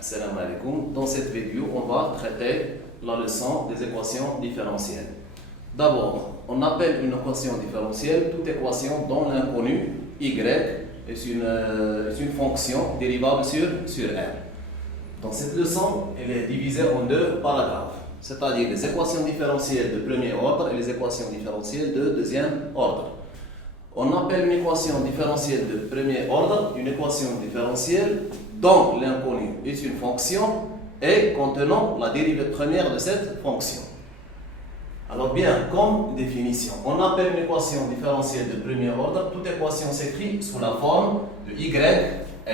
Salam alaikum. Dans cette vidéo, on va traiter la leçon des équations différentielles. D'abord, on appelle une équation différentielle toute équation dont l'inconnu y est une fonction dérivable sur R. Dans cette leçon, elle est divisée en deux paragraphes, c'est-à-dire les équations différentielles de premier ordre et les équations différentielles de deuxième ordre. On appelle une équation différentielle de premier ordre une équation différentielle dont l'inconnu est une fonction et contenant la dérivée première de cette fonction. Alors bien, comme définition, on appelle une équation différentielle de premier ordre toute équation s'écrit sous la forme de y égale y'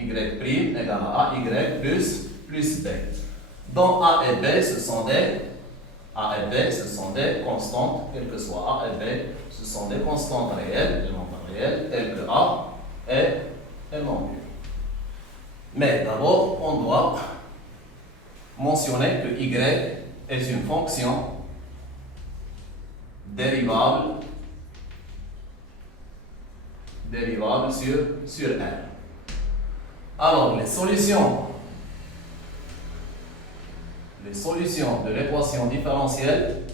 égale à y plus b. Dont a et b, ce sont des constantes, quelles que soient a et b, ce sont des constantes réelles, et non pas réelles, telles que a et non nulle. Mais d'abord, on doit mentionner que y est une fonction dérivable sur R. Alors, les solutions de l'équation différentielle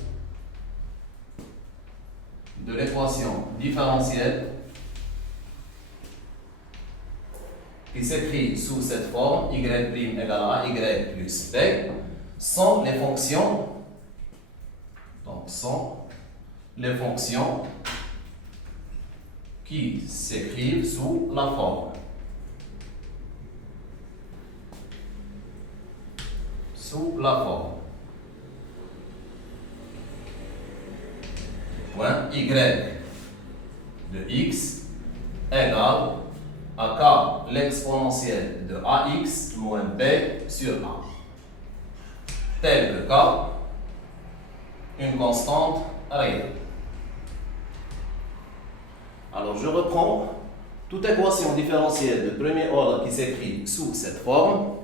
qui s'écrit sous cette forme y' égale à y plus b sont les fonctions qui s'écrivent sous la forme point y de x égale à k l'exponentielle de ax moins b sur a, tel que k une constante réelle. Alors je reprends toute équation différentielle de premier ordre qui s'écrit sous cette forme.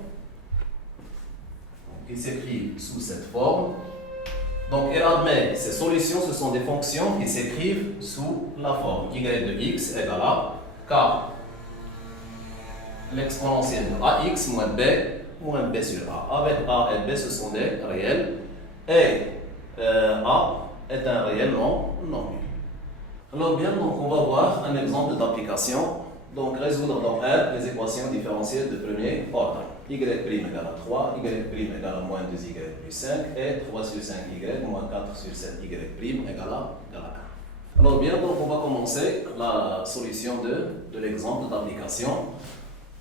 Donc, elle admet ces solutions, ce sont des fonctions qui s'écrivent sous la forme y de x égale à k l'exponentielle de ax moins b sur a. Avec a et b, ce sont des réels et a est un réel non nul. Alors bien, donc on va voir un exemple d'application. Donc résoudre dans R les équations différentielles de premier ordre. Y' égale à 3, y' égale à moins 2y plus 5 et 3 sur 5y moins 4 sur 7y égale à 1. Alors bien, donc on va commencer la solution de l'exemple d'application.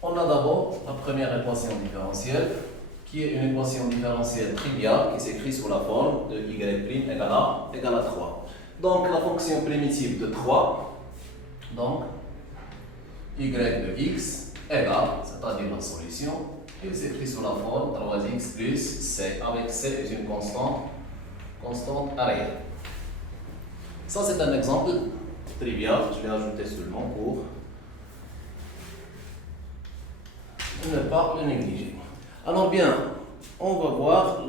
On a d'abord la première équation différentielle qui est une équation différentielle triviale qui s'écrit sous la forme de y' égale à 3. Donc la fonction primitive de 3, donc y de x égale, c'est-à-dire la solution, qui s'écrit sous la forme 3x plus c, avec c est une constante réelle. Ça c'est un exemple trivial, je l'ai ajouté seulement pour ne pas le négliger. Alors bien, on va voir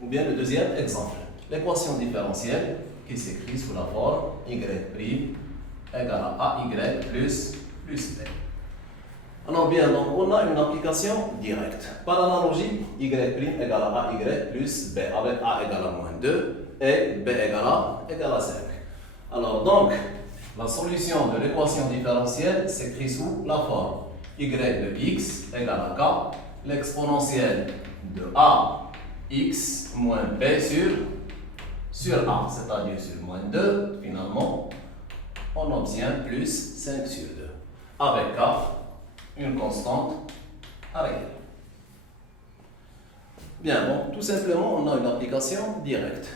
le deuxième exemple. L'équation différentielle qui s'écrit sous la forme y' égale à ay plus b. Alors bien, donc on a une application directe. Par analogie, y' égale à ay plus b, avec a égale à moins 2 et b égale à 5. Alors donc, la solution de l'équation différentielle s'écrit sous la forme y de x égale à k l'exponentielle de ax moins b sur a, c'est-à-dire sur moins 2, finalement, on obtient plus 5 sur 2, avec k, une constante réelle. Bien, bon, tout simplement, on a une application directe.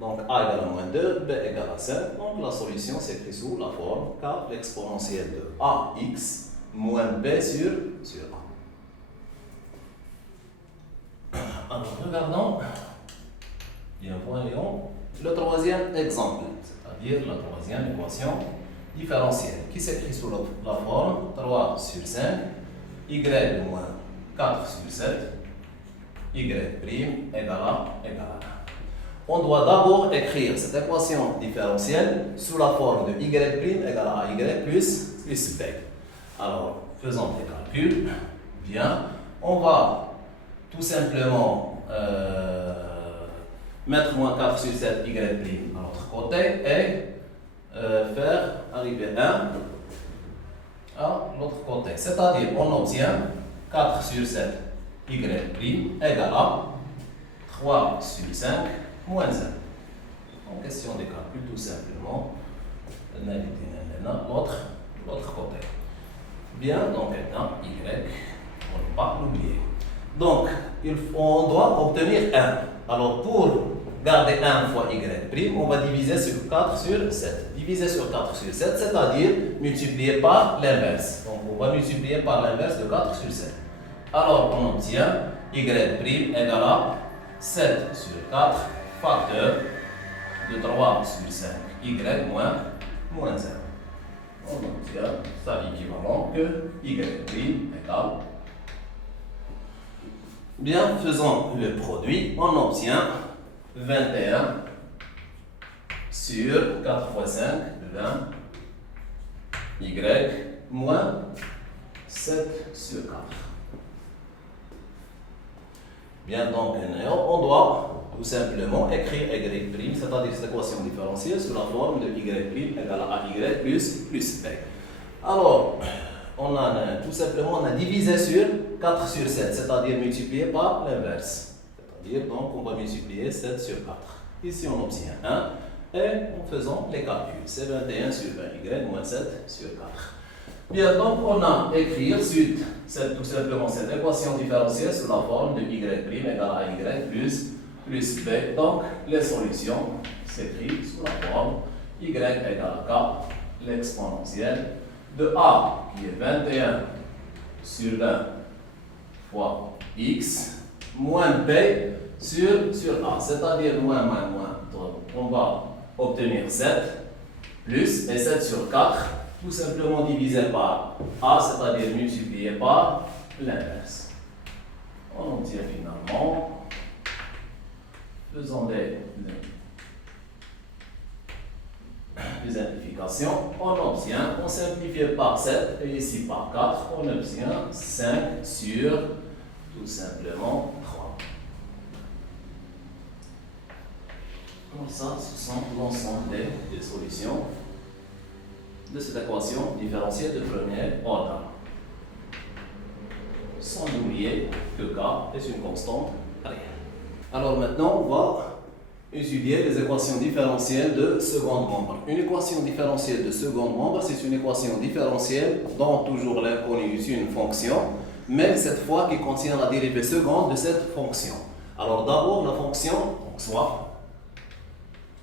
Donc, a égale à moins 2, b égale à 5, donc la solution s'écrit sous la forme k l'exponentielle de ax moins b sur a. Alors, regardons. Bien, voyons le troisième exemple, c'est-à-dire la troisième équation différentielle, qui s'écrit sous la forme 3 sur 5, y moins 4 sur 7, y' égale à 1. On doit d'abord écrire cette équation différentielle sous la forme de y' égale à y plus b. Alors, faisons des calculs. calcul. Bien. On va tout simplement mettre moins 4 sur 7 y' à l'autre côté et faire arriver 1 à l'autre côté. C'est-à-dire on obtient 4 sur 7 y' égale à 3 sur 5 moins 1. En question de calcul, tout simplement, l'autre côté. Bien, donc maintenant, y, on ne va pas l'oublier. Donc, on doit obtenir 1. Alors, pour garder 1 fois y', on va diviser sur 4 sur 7. Diviser sur 4 sur 7, c'est-à-dire multiplier par l'inverse. Donc, on va multiplier par l'inverse de 4 sur 7. Alors, on obtient y' égale à 7 sur 4 facteur de 3 sur 5 y moins 1. On obtient ça l'équivalent que y' égale. Bien, faisons le produit, on obtient 21 sur 4 fois 5, 20, y moins 7 sur 4. Bien, donc, on doit tout simplement écrire y', c'est-à-dire cette équation différentielle sous la forme de y' égale à y plus b. Alors, on a tout simplement divisé sur 4 sur 7, c'est-à-dire multiplié par l'inverse. C'est-à-dire, donc, on va multiplier 7 sur 4. Ici, on obtient 1. Et en faisant les calculs, c'est 21 sur 20, y moins 7 sur 4. Bien, donc, on a écrit ensuite tout simplement cette équation différentielle sous la forme de y' égale à y plus b. Donc, les solutions s'écrivent sous la forme y égale à k, l'exponentielle de a, qui est 21 sur 20 fois x, moins b sur a, c'est-à-dire moins. Donc, on va obtenir 7 plus, et 7 sur 4, tout simplement divisé par a, c'est-à-dire multiplié par l'inverse. On obtient finalement, faisons des simplifications, on simplifie par 7 et ici par 4, on obtient 5 sur tout simplement 3. Comme ça, ce sont l'ensemble des solutions de cette équation différentielle de premier ordre. Sans oublier que k est une constante réelle. Alors maintenant, on va étudier les équations différentielles de second membre. Une équation différentielle de second membre, c'est une équation différentielle dont toujours l'inconnu est une fonction, mais cette fois qui contient la dérivée seconde de cette fonction. Alors d'abord la fonction, donc soit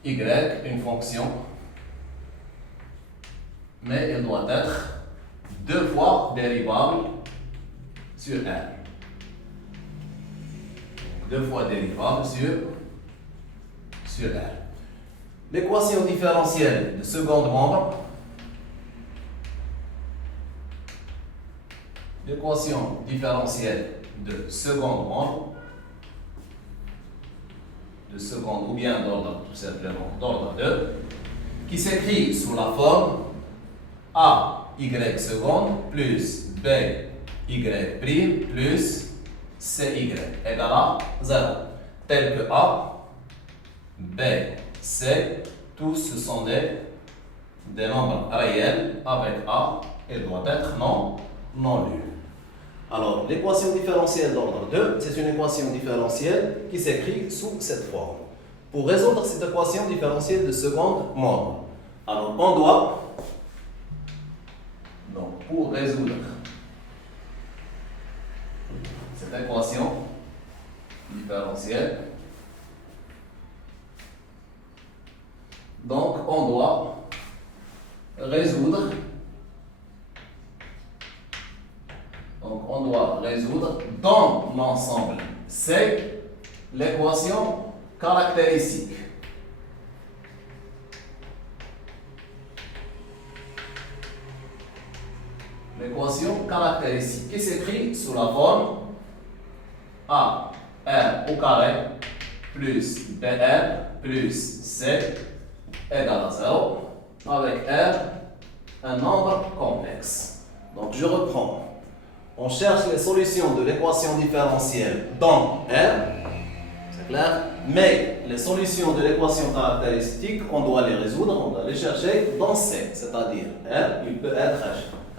y, une fonction, mais elle doit être 2 fois dérivable sur r. 2 fois dérivable sur r. L'équation différentielle de second membre, l'équation différentielle de second membre, de second ou bien d'ordre tout simplement d'ordre 2, qui s'écrit sous la forme a y seconde plus b y prime plus cy égale à 0, tel que a, b, c, tous ce sont des nombres réels avec a, elle doit être non nulle. Alors, l'équation différentielle d'ordre 2, c'est une équation différentielle qui s'écrit sous cette forme. Pour résoudre cette équation différentielle de second membre, alors on doit, donc pour résoudre cette équation différentielle, donc on doit résoudre. Donc, on doit résoudre dans l'ensemble. C'est l'équation caractéristique. L'équation caractéristique qui s'écrit sous la forme A, R au carré plus BR plus C égale à 0 avec R un nombre complexe. Donc, je reprends. on cherche les solutions de l'équation différentielle dans R, c'est clair, mais les solutions de l'équation caractéristique, on doit les résoudre, on doit les chercher dans C, c'est-à-dire R, il peut être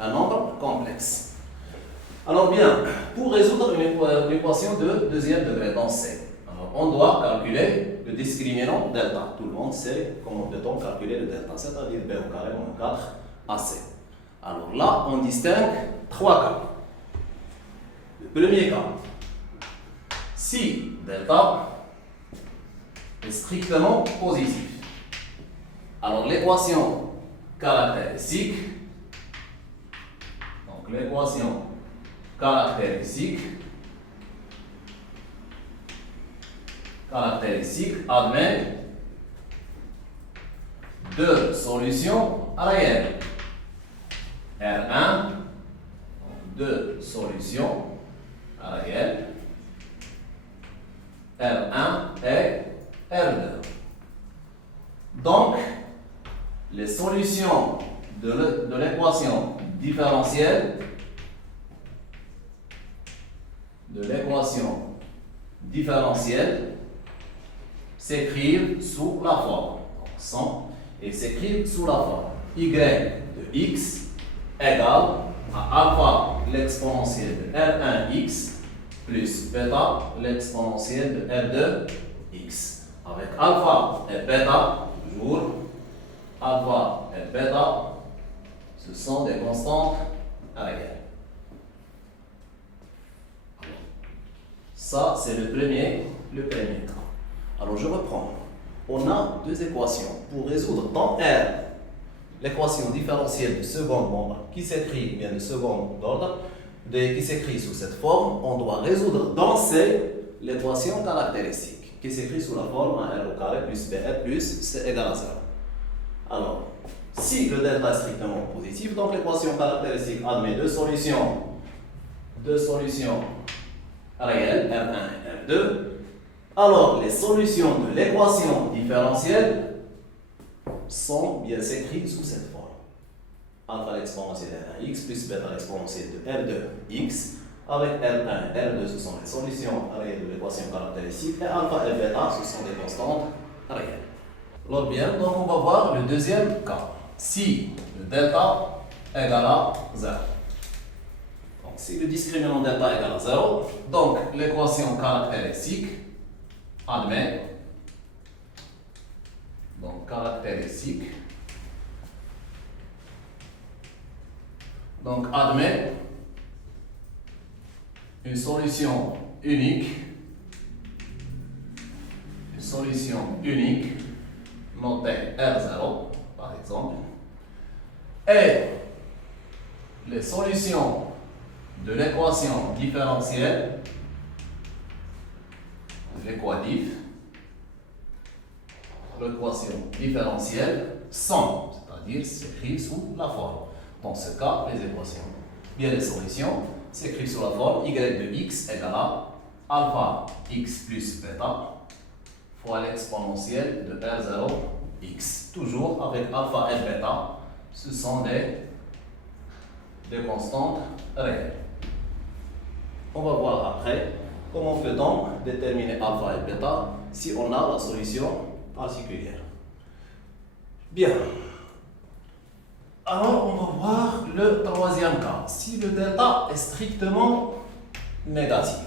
un nombre complexe. Alors bien, pour résoudre une équation de deuxième degré dans C, alors on doit calculer le discriminant delta. Tout le monde sait comment peut-on calculer le delta, c'est-à-dire B au carré moins 4 AC. Alors là, on distingue trois cas. Le premier cas, si delta est strictement positif, alors l'équation caractéristique, donc l'équation caractéristique admet deux solutions réelles. R1, deux solutions réelles. R1 et R2. Donc, les solutions de l'équation différentielle s'écrivent sous la forme. Donc, sont et s'écrivent sous la forme y de x égale à alpha l'exponentielle de R1x plus bêta l'exponentielle de R2x. Avec alpha et bêta, toujours, alpha et bêta, ce sont des constantes réelles. Ça, c'est le premier cas. Alors, je reprends. On a deux équations. Pour résoudre dans R l'équation différentielle de second ordre qui s'écrit bien de second ordre, qui s'écrit sous cette forme, on doit résoudre dans C l'équation caractéristique qui s'écrit sous la forme R au carré plus BR plus C égale à 0. Alors, si le delta est strictement positif, donc l'équation caractéristique admet deux solutions réelles, R1 et R2, alors les solutions de l'équation différentielle sont bien écrites sous cette forme. Alpha l'exponentielle de R1x plus bêta l'exponentielle de R2x, avec R1 et R2, ce sont les solutions réelles de l'équation caractéristique, et alpha et bêta, ce sont des constantes réelles. Alors bien, donc on va voir le deuxième cas. Si le delta égale à 0. Donc si le discriminant delta égale à 0, donc l'équation caractéristique admet une solution unique notée R0 par exemple, et les solutions de l'équation différentielle sont, c'est-à-dire s'écrivent sous la forme. Dans ce cas, les solutions s'écrivent sous la forme y de x égale à alpha x plus bêta fois l'exponentielle de R0 x. Toujours avec alpha et bêta, ce sont des constantes réelles. On va voir après comment peut-on déterminer alpha et bêta si on a la solution particulière. Bien. Alors, on va voir le troisième cas. Si le delta est strictement négatif.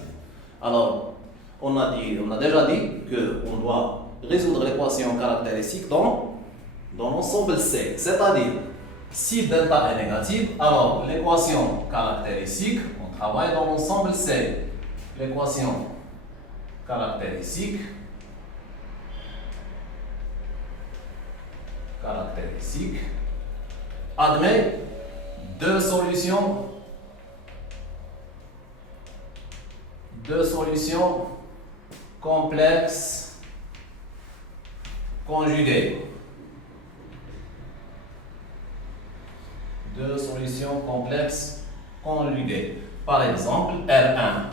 Alors, on a déjà dit qu'on doit résoudre l'équation caractéristique dans l'ensemble C. C'est-à-dire, si delta est négatif, alors l'équation caractéristique, on travaille dans l'ensemble C. L'équation caractéristique admet deux solutions complexes conjuguées. Par exemple, R1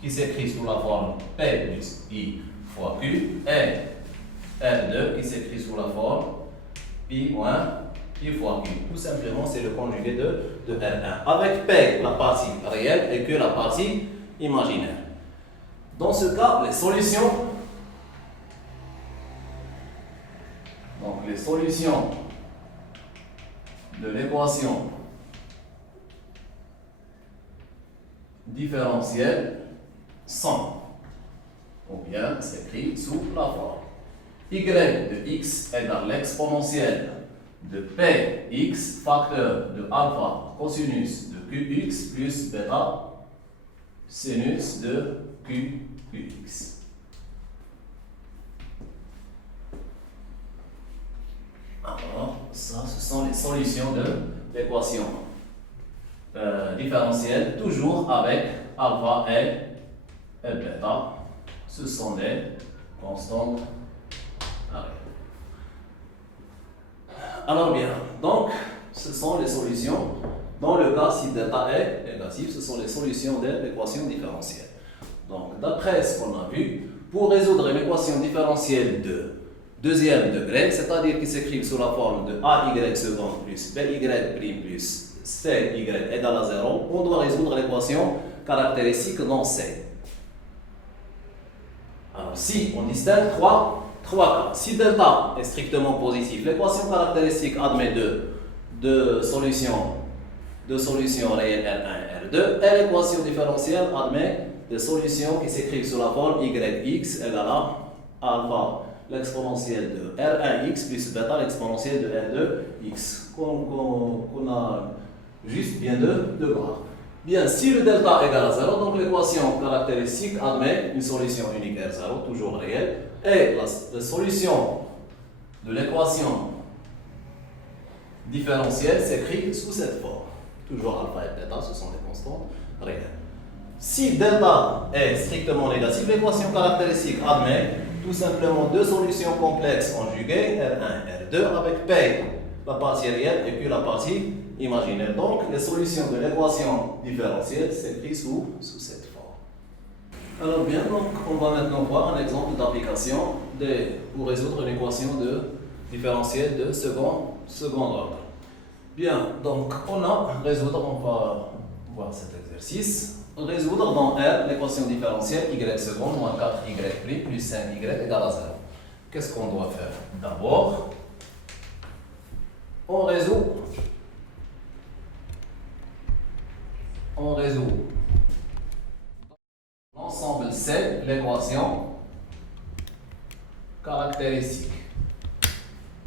qui s'écrit sous la forme P plus I fois Q et R2 qui s'écrit sous la forme Pi moins pi fois Q. Tout simplement, c'est le conjugué de R1. Avec P, la partie réelle, et Q, la partie imaginaire. Dans ce cas, les solutions. Donc, les solutions de l'équation différentielle sont, ou bien s'écrit sous la forme y de x égale l'exponentielle de px facteur de alpha cosinus de qx plus bêta sinus de qx. Alors, ça, ce sont les solutions de l'équation différentielle, toujours avec alpha et bêta. Ce sont des constantes. Alors bien, donc, ce sont les solutions. Dans le cas si delta est négatif, ce sont les solutions de l'équation différentielle. Donc, d'après ce qu'on a vu, pour résoudre une équation différentielle de deuxième degré, c'est-à-dire qui s'écrit sous la forme de AY second plus BY prime plus CY égale à 0, on doit résoudre l'équation caractéristique dans C. Alors, si on distingue trois cas, si delta est strictement positif, l'équation caractéristique admet deux solutions réelles R1 et R2, et l'équation différentielle admet des solutions qui s'écrivent sous la forme YX égale à alpha l'exponentielle de R1x plus bêta l'exponentielle de R2x qu'on a juste bien de voir. Bien, si le delta égale à 0, donc l'équation caractéristique admet une solution unique R0, toujours réelle, et la solution de l'équation différentielle s'écrit sous cette forme. Toujours alpha et bêta, ce sont des constantes réelles. Si delta est strictement négatif, l'équation caractéristique admet tout simplement deux solutions complexes conjuguées, R1 et R2, avec P, la partie réelle, et puis la partie imaginaire. Donc, les solutions de l'équation différentielle s'écrivent sous cette forme. Alors bien, donc, on va maintenant voir un exemple d'application pour résoudre une équation différentielle de second ordre. Bien, donc, on va voir cet exercice. Résoudre dans R l'équation différentielle y seconde moins 4y' plus 5y égale à 0. Qu'est-ce qu'on doit faire? D'abord, on résout l'ensemble C l'équation caractéristique,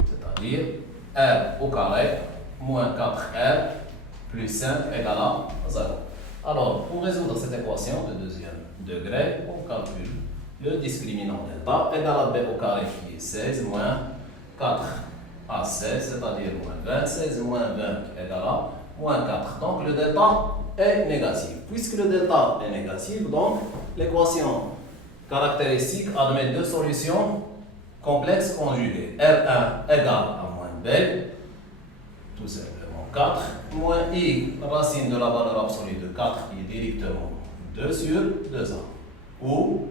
c'est-à-dire R au carré moins 4R plus 5 égale à 0. Alors, pour résoudre cette équation de deuxième degré, on calcule le discriminant delta égale à b au carré qui est 16 moins 4 à 16, c'est-à-dire moins 20. 16 moins 20 égale à moins 4. Donc, le delta est négatif. Puisque le delta est négatif, donc l'équation caractéristique admet deux solutions complexes conjuguées. R1 égale à moins b, tout simplement 4, moins i, racine de la valeur absolue de 4 qui est directement 2 sur 2a, ou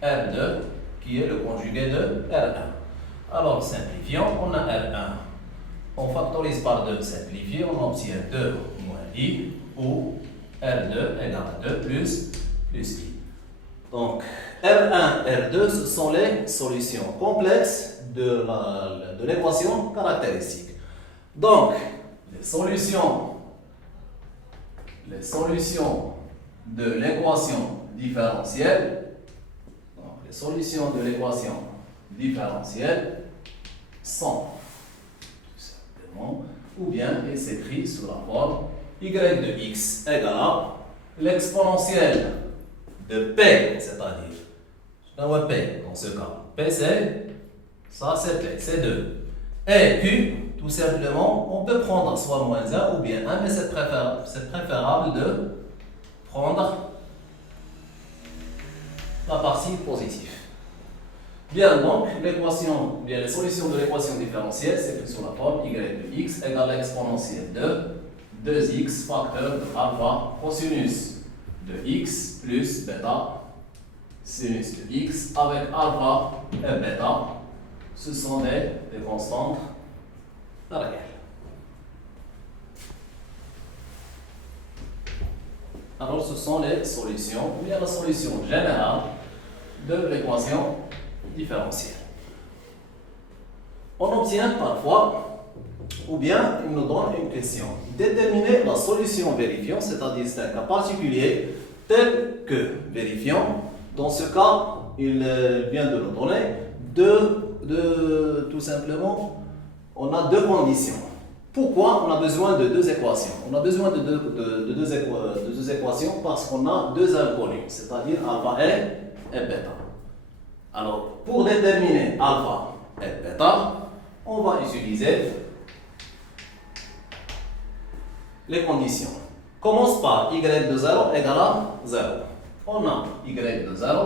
R2 qui est le conjugué de R1. Alors simplifions, on a R1, on factorise par 2, simplifié, on obtient 2 moins i, ou R2 égale à 2 plus i. Donc R1, R2, ce sont les solutions complexes de l'équation caractéristique. Donc, les solutions de l'équation différentielle, sont tout simplement, ou bien il s'écrit sous la forme y de x égale à l'exponentielle de p, c'est-à-dire, je vois p dans ce cas, p c'est p, c'est 2, et q, tout simplement, on peut prendre soit moins 1 ou bien 1, mais c'est préférable de prendre la partie positive. Bien, donc, les solutions de l'équation différentielle, c'est sous la forme y de x égale à l'exponentielle de 2x facteur de alpha cosinus de x plus bêta sinus de x avec alpha et bêta. Ce sont des constantes réelles. Alors, ce sont les solutions, ou bien la solution générale de l'équation différentielle. On obtient parfois, ou bien il nous donne une question. Déterminer la solution vérifiant, c'est-à-dire c'est un cas particulier, tel que vérifiant. Dans ce cas, il vient de nous donner tout simplement, on a deux conditions. Pourquoi on a besoin de deux équations? On a besoin de deux équations parce qu'on a deux inconnus, c'est-à-dire alpha et bêta. Alors, pour déterminer alpha et bêta, on va utiliser les conditions. Commence par y de 0 égale à 0. On a y de 0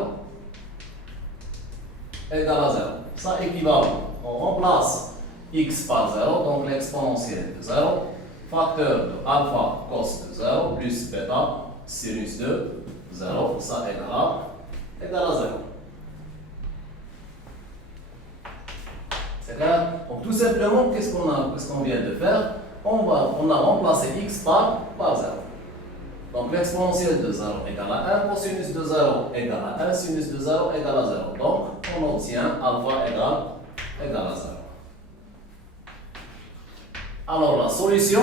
égale à 0. Ça équivalent. On remplace x par 0, donc l'exponentielle de 0, facteur de alpha cos de 0 plus bêta sinus de 0, ça égale à 0. C'est clair? Donc tout simplement, qu'est-ce qu'on vient de faire? On a remplacé x par 0. Donc l'exponentielle de 0 égale à 1, cosinus de 0 égale à 1, sinus de 0 égale à 0. Donc on obtient alpha égale à 0. Alors la solution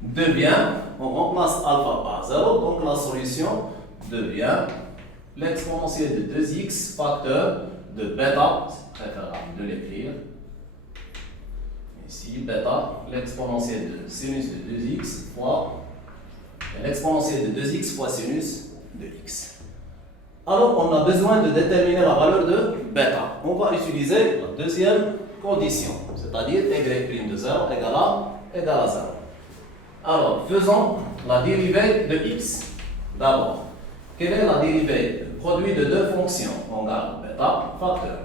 devient, on remplace alpha par 0, donc la solution devient l'exponentielle de 2x facteur de bêta, c'est préférable de l'écrire. Ici, bêta, l'exponentielle de sinus de 2x fois l'exponentielle de 2x fois sinus de x. Alors, on a besoin de déterminer la valeur de bêta. On va utiliser la deuxième condition, c'est-à-dire y' de 0 égale à 0. Alors, faisons la dérivée de x. D'abord, quelle est la dérivée du produit de deux fonctions? On garde bêta, facteur.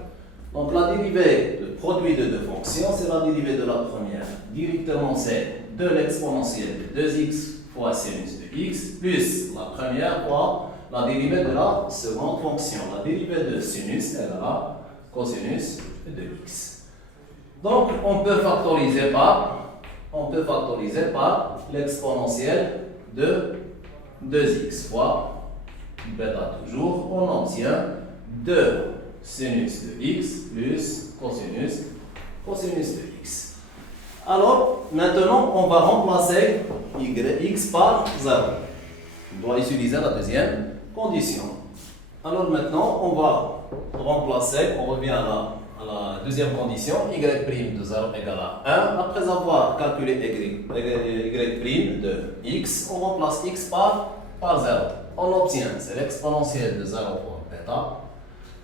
Donc, la dérivée du produit de deux fonctions, c'est la dérivée de la première. Directement, c'est de l'exponentielle de 2x fois sinus de x, plus la première fois la dérivée de la seconde fonction. La dérivée de sinus égale à cosinus de x. Donc, on peut factoriser par l'exponentielle de 2x fois bêta toujours. On obtient 2 sinus de x plus cosinus de x. Alors, maintenant, on va remplacer x par 0. On doit utiliser la deuxième condition. Alors maintenant, on va remplacer, on revient à la deuxième condition, y' de 0 égale à 1. Après avoir calculé y' de x, on remplace x par 0. On obtient, c'est l'exponentielle de 0 fois bêta,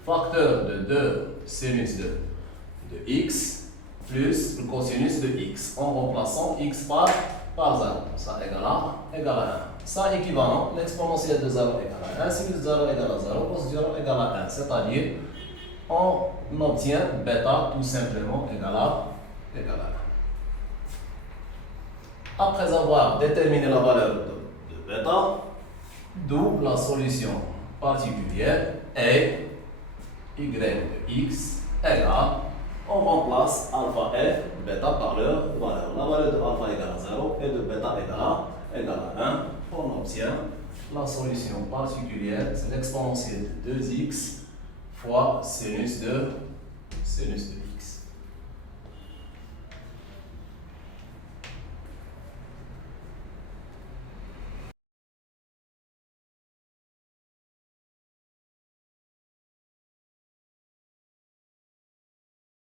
facteur de 2 sinus de x, plus le cosinus de x, en remplaçant x par 0. Ça égale à 1. Ça équivalent, l'exponentielle de 0 égale à 1, sinus de 0 égale à 0, cos de 0 égale à 1. C'est-à-dire, on obtient bêta tout simplement égale à 1. Après avoir déterminé la valeur de bêta, d'où la solution particulière est y de x égale, on remplace alpha et bêta par leur valeur. La valeur de alpha égale à 0 et de bêta égale à 1. On obtient la solution particulière, c'est l'exponentielle de 2x fois sinus de x.